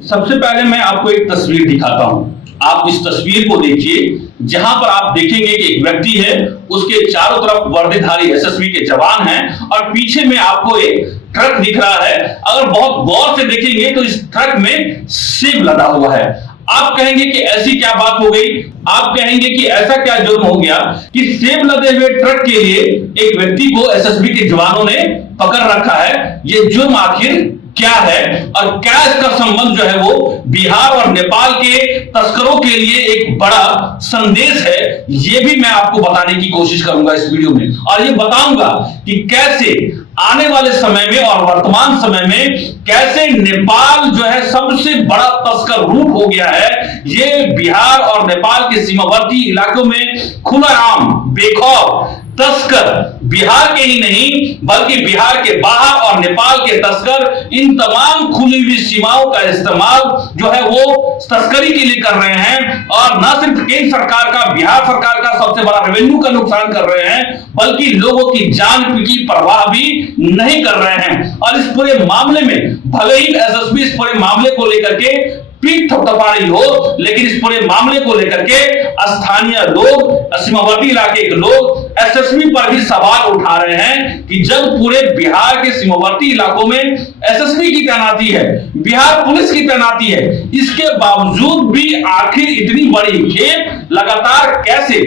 सबसे पहले मैं आपको एक तस्वीर दिखाता हूं। आप इस तस्वीर को देखिए, जहां पर आप देखेंगे कि एक व्यक्ति है, उसके चारों तरफ वर्दीधारी एसएसबी के जवान हैं और पीछे में आपको एक ट्रक दिख रहा है। अगर बहुत गौर से देखेंगे तो इस ट्रक में सेब लदा हुआ है। आप कहेंगे कि ऐसी क्या बात हो गई, आप कहेंगे कि ऐसा क्या जुर्म हो गया कि सेब लदे हुए ट्रक के लिए एक व्यक्ति को एसएसबी के जवानों ने पकड़ रखा है। ये जुर्म आखिर क्या है और क्या इसका संबंध जो है वो बिहार और नेपाल के तस्करों के लिए एक बड़ा संदेश है, ये भी मैं आपको बताने की कोशिश करूंगा इस वीडियो में। और ये बताऊंगा कि कैसे आने वाले समय में और वर्तमान समय में कैसे नेपाल जो है सबसे बड़ा तस्कर रूप हो गया है। ये बिहार और नेपाल के सीमावर्ती इलाकों में खुलेआम बेखौफ तस्कर, बिहार के ही नहीं बल्कि बिहार के बाहर और नेपाल के तस्कर इन तमाम खुली हुई सीमाओं का इस्तेमाल जो है वो तस्करी के लिए कर रहे हैं। और न सिर्फ केंद्र सरकार का, बिहार सरकार का सबसे बड़ा रेवेन्यू का नुकसान कर रहे हैं, बल्कि लोगों की जान की परवाह भी नहीं कर रहे हैं। और इस पूरे मामले में भले ही एसएसबी इस पूरे मामले को लेकर के पीठ थपथपा रही हो, लेकिन इस पूरे मामले को लेकर के स्थानीय लोग, सीमावर्ती इलाके के लोग एसएसबी पर भी सवाल उठा रहे हैं कि जब पूरे बिहार के सीमावर्ती इलाकों में एसएसबी की तैनाती है, बिहार पुलिस की तैनाती है, इसके बावजूद भी आखिर इतनी बड़ी खेप लगातार कैसे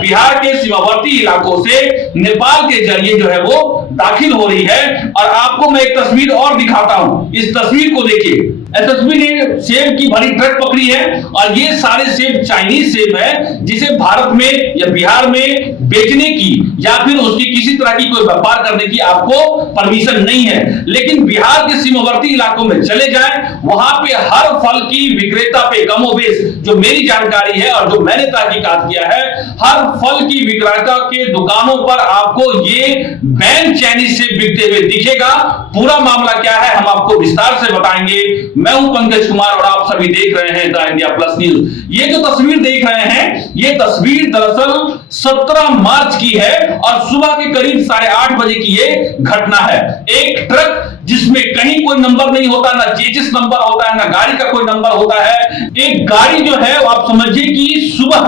बिहार के सीमावर्ती इलाकों से नेपाल के जरिए जो है वो दाखिल हो रही है। और आपको मैं एक तस्वीर और दिखाता हूं, इस तस्वीर को देखिए। एसएसबी ने सेब की भरी ट्रक पकड़ी है और ये सारे सेब चाइनीज सेब है, जिसे भारत में या बिहार में बेचने की या फिर उसकी किसी तरह की कोई व्यापार करने की आपको परमिशन नहीं है। लेकिन बिहार के सीमावर्ती इलाकों में चले जाएं, वहां पे हर फल की विक्रेता पे कमोबेश, जो मेरी जानकारी है और जो मैंने तहकीकात किया है, हर फल की विक्रेता के दुकानों पर आपको ये बैन चाइनीज सेब बिकते हुए दिखेगा। पूरा मामला क्या है हम आपको विस्तार से बताएंगे। मैं हूं पंकज कुमार और आप सभी देख रहे हैं द इंडिया प्लस न्यूज। ये जो तस्वीर देख रहे हैं, ये तस्वीर दरअसल 17 मार्च की है और सुबह के करीब 8:30 बजे की ये घटना है। एक ट्रक जिसमें कहीं कोई नंबर नहीं होता, ना चेसिस नंबर होता है, ना गाड़ी का कोई नंबर होता है। एक गाड़ी जो है आप समझिए कि सुबह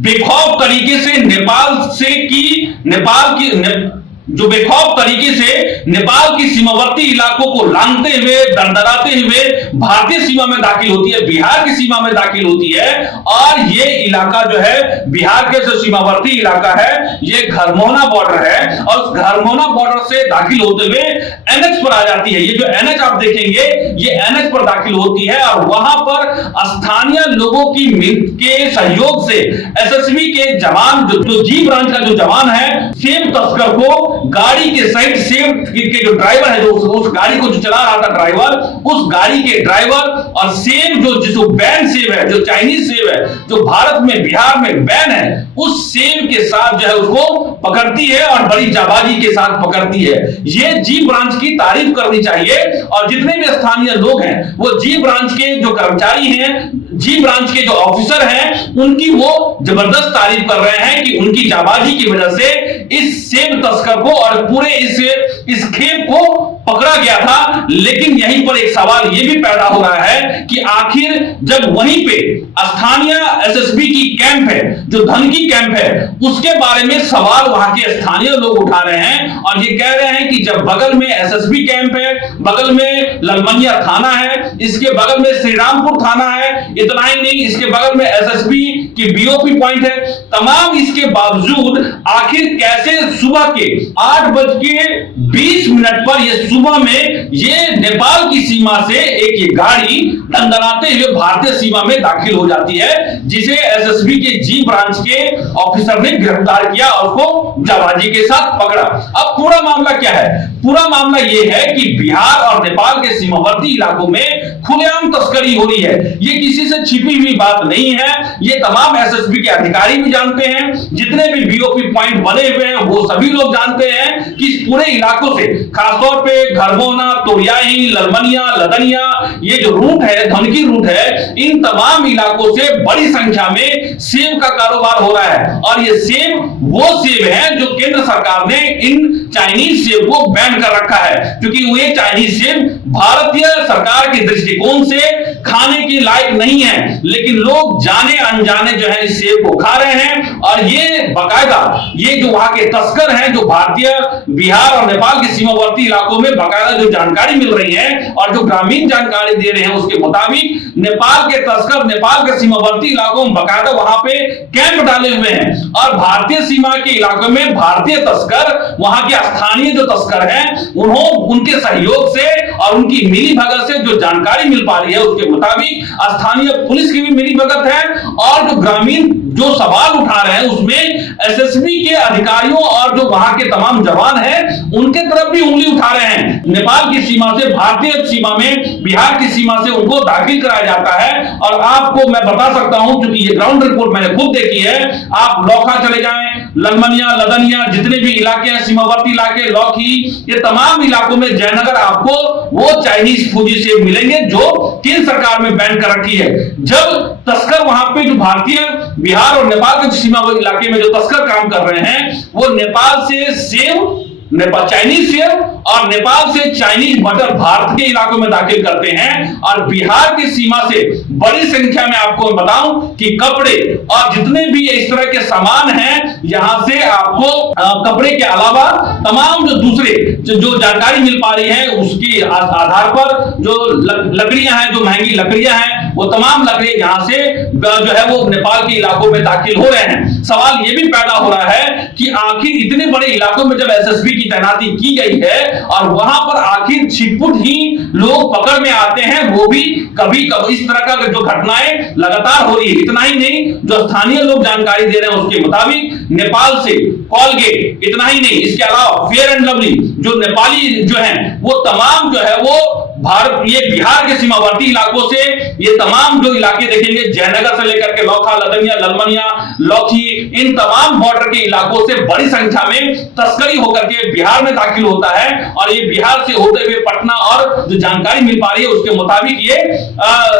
बेखौफ तरीके से जो बेखौफ तरीके से नेपाल की सीमावर्ती इलाकों को लांघते हुए, दरदराते हुए भारतीय सीमा में दाखिल होती है, बिहार की सीमा में दाखिल होती है। और ये इलाका जो है बिहार के जो सीमावर्ती इलाका है, ये घरमोहना बॉर्डर है और उस घरमोहना बॉर्डर से दाखिल होते हुए एनएच पर आ जाती है। ये जो एनएच आप देखेंगे, ये एनएच पर दाखिल होती है और वहां पर स्थानीय लोगों की के सहयोग से एसएसबी के जवान, जो जी ब्रांच का जो जवान है, सेब तस्कर को गाड़ी के साइड सेब के जो ड्राइवर है, जो उस गाड़ी को जो चला रहा था ड्राइवर, उस गाड़ी के ड्राइवर और सेब जो बैन सेब है, जो चाइनीज सेब है, जो भारत में बिहार में बैन है, उस सेब के साथ जो है उसको पकड़ती है और बड़ी जाबाजी के साथ पकड़ती है। ये जी ब्रांच की तारीफ करनी चाहिए और जितने भी स्थानीय लोग हैं वो जी ब्रांच के जो कर्मचारी हैं, जी ब्रांच के जो ऑफिसर हैं, उनकी वो जबरदस्त तारीफ कर रहे हैं कि उनकी जाबाजी की वजह से इस सेब तस्कर को और पूरे इस खेप को पकड़ा गया था। लेकिन यहीं पर एक सवाल यह भी पैदा हो रहा है कि आखिर जब वहीं पे स्थानीय एसएसबी की कैंप है, जो धनकी कैंप है, उसके बारे में सवाल वहां के स्थानीय लोग उठा रहे हैं और ये कह रहे हैं कि जब बगल में एसएसबी कैंप है, बगल में ललमनिया थाना है, इसके बगल में श्रीरामपुर थाना है, इतना ही नहीं इसके बगल में एसएसबी की बीओपी पॉइंट है, तमाम इसके बावजूद आखिर कैसे सुबह के 8:20 पर ये सुबह में ये नेपाल की सीमा से एक ये गाड़ी दंदनाते हुए भारतीय सीमा में दाखिल हो जाती है, जिसे एसएसबी के जी ब्रांच के ऑफिसर ने गिरफ्तार किया और उसको जाबाजी के साथ पकड़ा। अब पूरा मामला क्या है? पूरा मामला ये है कि बिहार और नेपाल के सीमावर्ती इलाकों में खुलेआम तस्करी हो रही है। ये किसी से छिपी हुई बात नहीं है, ये तमाम एसएसबी के अधिकारी भी जानते हैं, जितने भी बीओपी पॉइंट बने हुए हैं वो सभी लोग जानते हैं कि इस पूरे इलाकों से, खासतौर पे खरगोना, तोरियाही, ललमनिया, लदनिया, ये जो रूट है, धनकी रूट है, इन तमाम इलाकों से बड़ी संख्या में सेब का कारोबार हो रहा है। और ये सेब वो सेब है जो केंद्र सरकार ने इन चाइनीज सेब को बैन कर रखा है, क्योंकि वे चाइनीज सेब भारतीय सरकार के दृष्टिकोण से खाने के लायक नहीं है, लेकिन लोग जाने अनजाने जो है इस सेब को खा रहे हैं। और ये बाकायदा ये जो वहां के तस्कर हैं, जो भारतीय बिहार और नेपाल के सीमावर्ती इलाकों में बाकायदा जो जानकारी मिल रही है और जो ग्रामीण जानकारी दे रहे हैं, उसके मुताबिक नेपाल के तस्कर नेपाल के सीमावर्ती इलाकों में बाकायदा वहां पे कैंप डाले हुए हैं और भारतीय सीमा के इलाकों में भारतीय तस्कर, वहां के स्थानीय जो तस्कर हैं, उनके सहयोग से और उनकी मिली भगत से जो जानकारी मिल पा रही है, उसके मुताबिक स्थानीय पुलिस की भी मिली भगत है और जो ग्रामीण जो सवाल उठा रहे हैं उसमें एसएसबी के अधिकारियों और जो वहां के तमाम जवान हैं उनके तरफ भी उंगली उठा रहे हैं। नेपाल की सीमा से भारतीय सीमा में, बिहार की सीमा से उनको दाखिल कराया जाता है। और आपको मैं बता सकता हूं, क्योंकि ये ग्राउंड रिपोर्ट मैंने खुद देखी है, आप लौखा चले जाएं, ललमनिया, लदनिया, जितने भी इलाके हैं, सीमावर्ती इलाके, लौखी, ये तमाम इलाकों में जयनगर आपको वो चाइनीज फूजी सेब मिलेंगे जो केंद्र सरकार में बैन कर रखी है। जब तस्कर वहां पे जो भारतीय बिहार और नेपाल के सीमा इलाके में जो तस्कर काम कर रहे हैं, वो नेपाल से सेब, चाइनीज सेब और नेपाल से चाइनीज मटर भारत के इलाकों में दाखिल करते हैं। और बिहार की सीमा से बड़ी संख्या में आपको बताऊं कि कपड़े और जितने भी इस तरह के सामान हैं, यहां से आपको कपड़े के अलावा तमाम जो दूसरे जो जानकारी मिल पा रही है, उसके आधार पर जो लकड़ियां हैं, जो महंगी लकड़ियां हैं, वो तमाम लकड़ियां यहां से जो है वो नेपाल के इलाकों में दाखिल हो रहे हैं। सवाल ये भी पैदा हो रहा है कि आखिर इतने बड़े इलाकों में जब एसएसबी की तैनाती की गई है और वहां पर आखिर छिटपुट ही लोग पकड़ में आते हैं, वो भी कभी कभी इस तरह का जो घटनाएं लगातार हो रही है। इतना ही नहीं, जो स्थानीय लोग जानकारी दे रहे हैं उसके मुताबिक नेपाल से कोलगेट, इतना ही नहीं, इसके अलावा फेयर एंड लवली जो नेपाली जो है वो तमाम जो है वो भारत, ये बिहार के सीमावर्ती इलाकों से ये तमाम जो इलाके देखेंगे, जयनगर से लेकर के लौखा, लदनिया, ललमनिया, लौखी, इन तमाम बॉर्डर के इलाकों से बड़ी संख्या में तस्करी होकर के बिहार में दाखिल होता है। और ये बिहार से होते हुए पटना, और जो जानकारी मिल पा रही है उसके मुताबिक ये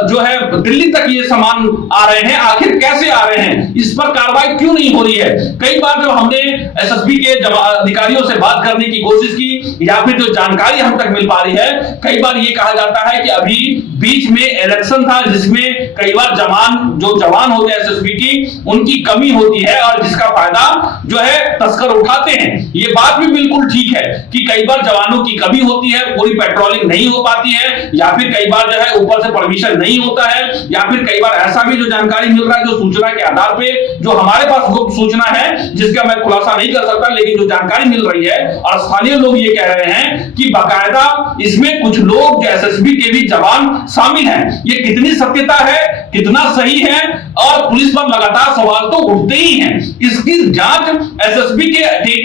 जो है दिल्ली तक ये सामान आ रहे हैं। आखिर कैसे आ रहे हैं, इस पर कार्रवाई क्यों नहीं हो रही है? कई बार जब हमने एसएसबी के अधिकारियों से बात करने की कोशिश की या फिर जो जानकारी हम तक मिल पा रही है, कई बार ये कहा जाता है कि अभी बीच में इलेक्शन था जिसमें कई बार जवान होते हैं एसएसबी की, उनकी कमी होती है और जिसका फायदा जो है तस्कर उठाते हैं। ये बात भी बिल्कुल ठीक है कि कई बार जवानों की कमी होती है, पूरी पेट्रोलिंग नहीं हो पाती है, या फिर कई बार जो है ऊपर से परमिशन नहीं होता है, या फिर कई बार ऐसा भी जो जानकारी मिल रहा है जो सूचना के आधार पे, जो हमारे पास गुप्त सूचना है जिसका मैं खुलासा नहीं कर सकता, लेकिन जो जानकारी मिल रही है और स्थानीय लोग ये कह रहे हैं कि बाकायदा इसमें कुछ लोग एसएसबी के भी जवान शामिल हैं। ये कितनी सत्यता है, कितना सही है, और पुलिस पर लगातार सवाल तो उठते ही हैं। इसकी जांच एसएसबी के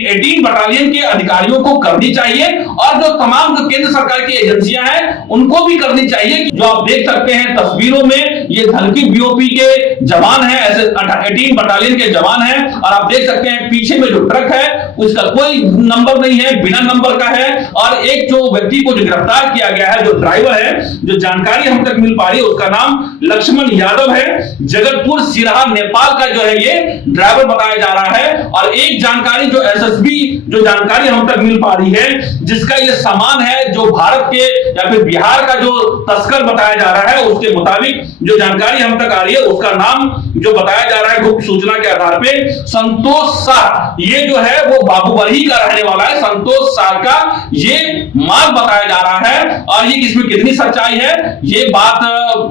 18 बटालियन के अधिकारियों को करनी चाहिए और जो तमाम जो केंद्र सरकार की एजेंसियां हैं उनको भी करनी चाहिए। जो आप देख सकते हैं तस्वीरों में, ये धनकी बीओपी के जवान हैं, 18 बटालियन के जवान हैं, और आप देख सकते हैं पीछे में जो ट्रक है उसका कोई नंबर नहीं है, बिना नंबर का है। और एक जो व्यक्ति को जो गिरफ्तार किया गया है, जो ड्राइवर है, जो जानकारी हम तक मिल पा रही है उसका नाम लक्ष्मण यादव है, जगतपुर सिरहा नेपाल का जो है ये ड्राइवर बताया जा रहा है। और एक जानकारी जो एसएसबी जो जानकारी हम तक मिल पा रही है, जिसका ये सामान है जो भारत के या फिर बिहार का जो तस्कर बताया जा रहा है, उसके मुताबिक जो जानकारी हम तक आ रही है उसका नाम जो बताया जा रहा है गुप्त सूचना के आधार पे संतोष शाह, ये जो है वो बाबूबरही का रहने वाला है। संतोष शाह का ये माल बताया जा रहा है, और ये इसमें कितनी सच्चाई है ये बात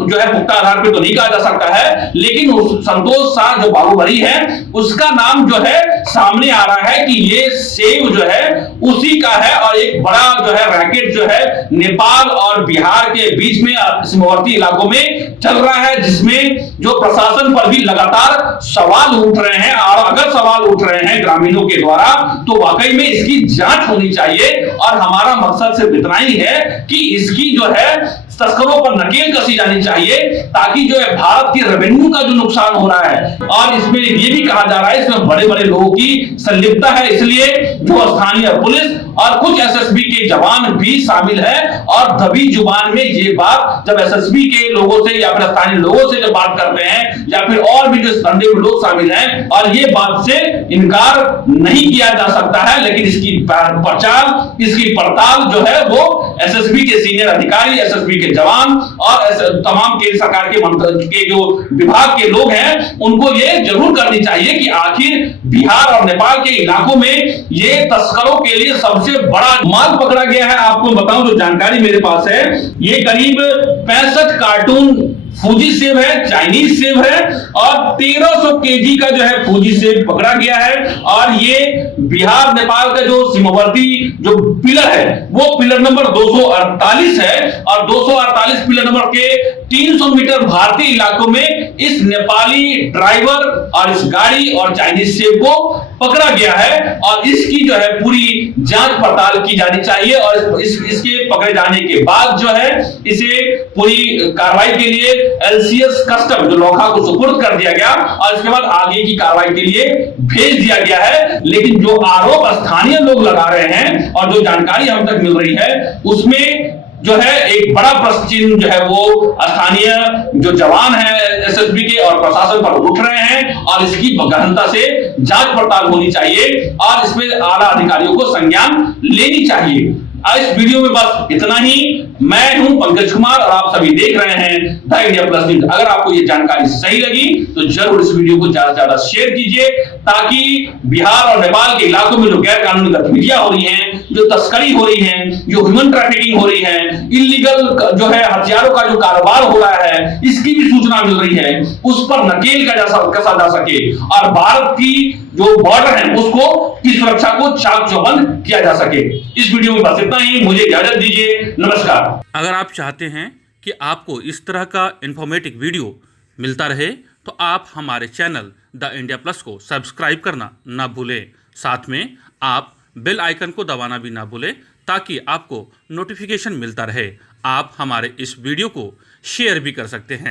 जो है पुख्ता आधार पे तो नहीं कहा जा सकता है, लेकिन संतोष शाह जो बाबूबरही है उसका नाम जो है सामने आ रहा है कि ये सेब जो है उसी का है। और एक बड़ा जो है रैकेट जो है नेपाल और बिहार के बीच में सीमावर्ती इलाकों में चल रहा है, जिसमें जो प्रशासन पर भी लगातार सवाल उठ रहे हैं। और अगर सवाल उठ रहे हैं ग्रामीणों के द्वारा तो वाकई में इसकी जांच होनी चाहिए। और हमारा मकसद सिर्फ इतना ही है कि इसकी जो है तस्करों पर नकेल कसी जानी चाहिए, ताकि जो है भारत की रेवेन्यू का जो नुकसान हो रहा है, और इसमें ये भी कहा जा रहा है इसमें बड़े बड़े लोगों की संलिप्तता है, इसलिए जो स्थानीय पुलिस और कुछ एसएसबी के जवान भी शामिल है। और दबी जुबान में ये बात जब एसएसबी के लोगों से या फिर स्थानीय लोगों से जब बात करते हैं या फिर और भी जो संदिग्ध लोग शामिल हैं, और ये बात से इनकार नहीं किया जा सकता है, लेकिन इसकी पहचान, इसकी पड़ताल जो है वो एसएसबी के सीनियर अधिकारी, एसएसबी के जवान और तमाम केंद्र सरकार के जो विभाग के लोग हैं उनको ये जरूर करनी चाहिए कि आखिर बिहार और नेपाल के इलाकों में ये तस्करों के लिए सबसे बड़ा माल पकड़ा गया है। आपको बताऊं, जो जानकारी मेरे पास है, ये करीब 65 कार्टून फूजी सेब है, चाइनीज सेब है, और 1300 केजी का जो है फूजी सेब पकड़ा गया है। और ये बिहार नेपाल का जो सीमावर्ती जो पिलर है वो पिलर नंबर 248 है, और 248 पिलर नंबर के 300 मीटर भारतीय इलाकों में इस नेपाली ड्राइवर और इस गाड़ी और चाइनीज सेब को पकड़ा गया है। और इसकी जो है पूरी जांच पड़ताल की जानी चाहिए, और इसके पकड़े जाने के बाद जो है इसे पूरी कार्रवाई के लिए एलसीएस कस्टम जो लोखा को सुपुर्द कर दिया गया, और इसके बाद आगे की कार्रवाई के लिए भेज दिया गया है। लेकिन जो आरोप स्थानीय लोग लगा रहे हैं और जो जानकारी हम तक मिल रही है उसमें जो है एक बड़ा प्रश्न चिन्ह जो है वो स्थानीय जो जवान है एसएसबी के और प्रशासन पर उठ रहे हैं, और इसकी गहनता से जांच पड़ताल होनी चाहिए और इसमें आला अधिकारियों को संज्ञान लेनी चाहिए। इस वीडियो में बस इतना ही। मैं हूं पंकज कुमार और आप सभी देख रहे हैं द इंडिया प्लस न्यूज। अगर आपको ये जानकारी सही लगी तो जरूर इस वीडियो को ज्यादा से ज्यादा शेयर कीजिए, ताकि बिहार और नेपाल के इलाकों में जो गैर कानूनी गतिविधियां हो रही हैं, जो तस्करी हो रही है, जो ह्यूमन ट्रैफिकिंग हो रही है, इलीगल जो है हथियारों का जो कारोबार हो रहा है, इसकी भी सूचना मिल रही है, उस पर नकेल कसा जा सके और भारत की जो बॉर्डर है उसको की सुरक्षा को चाक चौबंद किया जा सके। इस वीडियो में बस इतना ही। मुझे इजाजत दीजिए। नमस्कार। अगर आप चाहते हैं कि आपको इस तरह का इंफॉर्मेटिव वीडियो मिलता रहे तो आप हमारे चैनल द इंडिया प्लस को सब्सक्राइब करना ना भूलें। साथ में आप बेल आइकन को दबाना भी ना भूलें, ताकि आपको नोटिफिकेशन मिलता रहे। आप हमारे इस वीडियो को शेयर भी कर सकते हैं।